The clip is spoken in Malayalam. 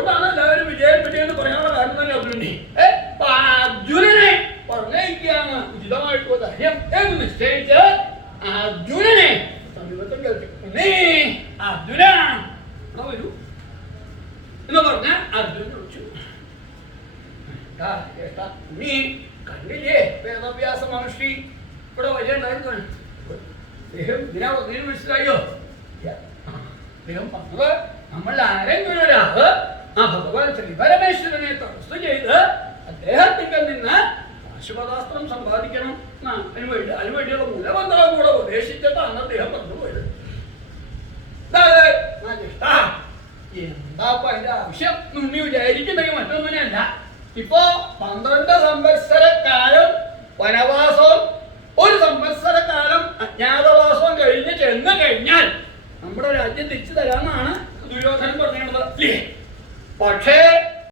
എല്ലാവരും വിജയം പറയാനുള്ള കാര്യം തന്നെ അർജുനെ അർജുനനെ പറഞ്ഞയക്കുകയാണ് ഉചിതമായിട്ടുള്ള കാര്യം എന്ന് നിശ്ചയിച്ച് അർജുനനെ സമീപത്തും കേൾപ്പിക്കുന്നേ. അർജുന വരൂ എന്ന് പറഞ്ഞ അർജുനൻ വിളിച്ചു. നീ കണ്ടില്ലേ വേദവ്യാസ മഹർഷി ഇവിടെ വരികയുണ്ടായിരുന്നു. അദ്ദേഹം ഇതിനെ മനസ്സിലായോ? അദ്ദേഹം പറഞ്ഞത് നമ്മൾ ആരെങ്കിലും ഒരാള് ആ ഭഗവാൻ ശ്രീ പരമേശ്വരനെ തപസ് ചെയ്ത് അദ്ദേഹത്തിങ്കിൽ നിന്ന് പാശുപതാസ്ത്രം സമ്പാദിക്കണം. അതിനുവേണ്ടിയുള്ള മൂലമന്ത്രം കൂടെ ഉപദേശിച്ചിട്ടാണ് അദ്ദേഹം പറഞ്ഞുപോയത്. എന്താ അതിന്റെ ആവശ്യം നീ വിചാരിക്കുന്നെങ്കിൽ മറ്റൊന്നിനല്ല. ഇപ്പോ 12 സംവത്സരക്കാലം വനവാസവും 1 സംവത്സരക്കാലം അജ്ഞാതവാസവും കഴിഞ്ഞ് ചെന്ന് കഴിഞ്ഞാൽ നമ്മുടെ രാജ്യം തിരിച്ചു തരാമെന്നാണ് ദുര്യോധനൻ പറഞ്ഞത്. പക്ഷേ